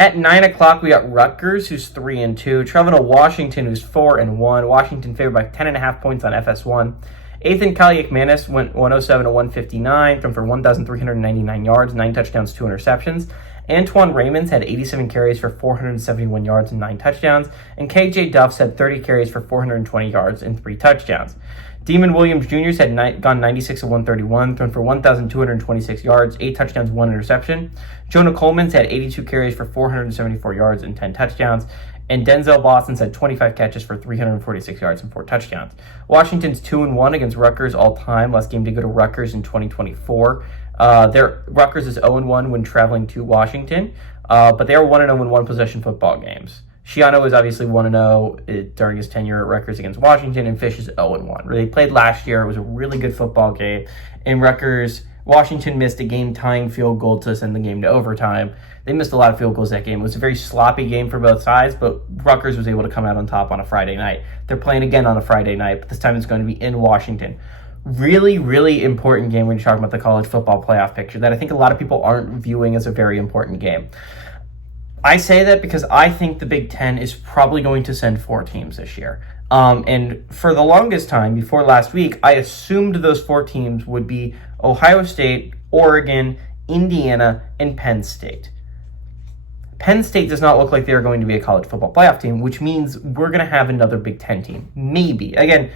At 9 o'clock, we got Rutgers, who's 3-2, traveling to Washington, who's 4-1. Washington favored by 10.5 points on FS1. Ethan Kaliakmanis went 107 to 159, thrown for 1,399 yards, 9 touchdowns, 2 interceptions. Antoine Raymonds had 87 carries for 471 yards and 9 touchdowns, and KJ Duffs had 30 carries for 420 yards and 3 touchdowns. Demon Williams Jr. had gone 96 to 131, thrown for 1,226 yards, 8 touchdowns, 1 interception. Jonah Coleman's had 82 carries for 474 yards and 10 touchdowns. And Denzel Boston's had 25 catches for 346 yards and 4 touchdowns. Washington's 2-1 against Rutgers all time. Last game to go to Rutgers in 2024. Rutgers is 0-1 when traveling to Washington, but they are 1-0 in one-possession football games. Schiano is obviously 1-0 during his tenure at Rutgers against Washington, and Fish is 0-1. They played last year. It was a really good football game. In Rutgers, Washington missed a game-tying field goal to send the game to overtime. They missed a lot of field goals that game. It was a very sloppy game for both sides, but Rutgers was able to come out on top on a Friday night. They're playing again on a Friday night, but this time it's going to be in Washington. Really, really important game when you're talking about the college football playoff picture that I think a lot of people aren't viewing as a very important game. I say that because I think the Big Ten is probably going to send 4 teams this year. And for the longest time, before last week, I assumed those 4 teams would be Ohio State, Oregon, Indiana, and Penn State. Penn State does not look like they're going to be a college football playoff team, which means we're going to have another Big Ten team. Maybe. Again,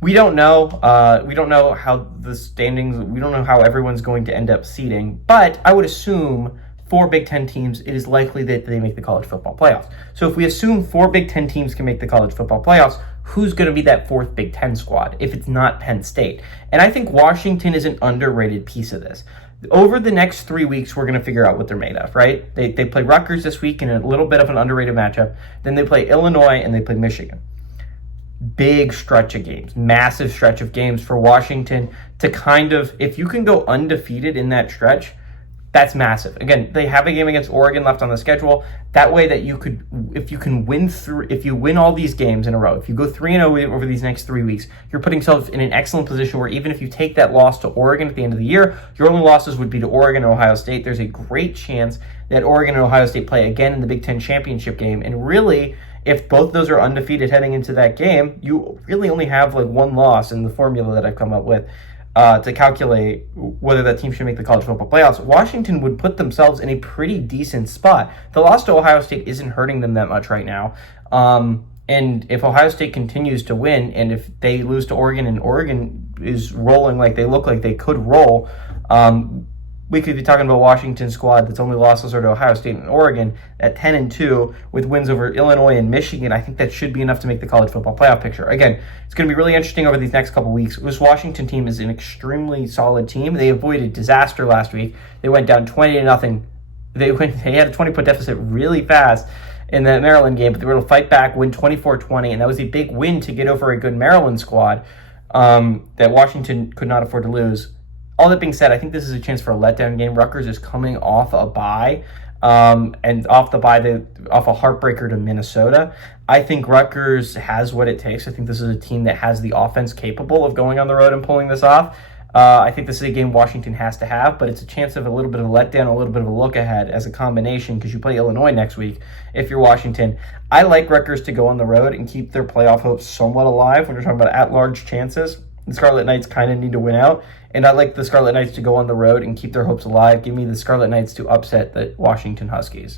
we don't know. We don't know how the standings, we don't know how everyone's going to end up seeding, but I would assume 4 Big Ten teams, it is likely that they make the college football playoffs. So if we assume 4 Big Ten teams can make the college football playoffs, who's going to be that 4th Big Ten squad if it's not Penn State? And I think Washington is an underrated piece of this. Over the next 3 weeks, we're going to figure out what they're made of, right? They play Rutgers this week in a little bit of an underrated matchup. Then they play Illinois and they play Michigan. Big stretch of games, massive stretch of games for Washington to kind of, if you can go undefeated in that stretch, that's massive. Again, they have a game against Oregon left on the schedule. That way that you could, if you win all these games in a row, if you go 3-0 over these next 3 weeks, you're putting yourself in an excellent position where even if you take that loss to Oregon at the end of the year, your only losses would be to Oregon and Ohio State. There's a great chance that Oregon and Ohio State play again in the Big Ten championship game. And really, if both of those are undefeated heading into that game, you really only have like one loss in the formula that I've come up with to calculate whether that team should make the college football playoffs. Washington would put themselves in a pretty decent spot. The loss to Ohio State isn't hurting them that much right now. And if Ohio State continues to win, and if they lose to Oregon and Oregon is rolling like they look like they could roll, we could be talking about a Washington squad that's only losses are to Ohio State and Oregon at 10-2 with wins over Illinois and Michigan. I think that should be enough to make the college football playoff picture. Again, it's going to be really interesting over these next couple weeks. This Washington team is an extremely solid team. They avoided disaster last week. They went down 20-0. They had a 20-point deficit really fast in that Maryland game, but they were able to fight back, win 24-20, and that was a big win to get over a good Maryland squad that Washington could not afford to lose. All that being said, I think this is a chance for a letdown game. Rutgers is coming off a bye, and off a heartbreaker to Minnesota. I think Rutgers has what it takes. I think this is a team that has the offense capable of going on the road and pulling this off. I think this is a game Washington has to have, but it's a chance of a little bit of a letdown, a little bit of a look ahead as a combination because you play Illinois next week if you're Washington. I like Rutgers to go on the road and keep their playoff hopes somewhat alive when you're talking about at-large chances. The Scarlet Knights kind of need to win out, and I'd like the Scarlet Knights to go on the road and keep their hopes alive. Give me the Scarlet Knights to upset the Washington Huskies.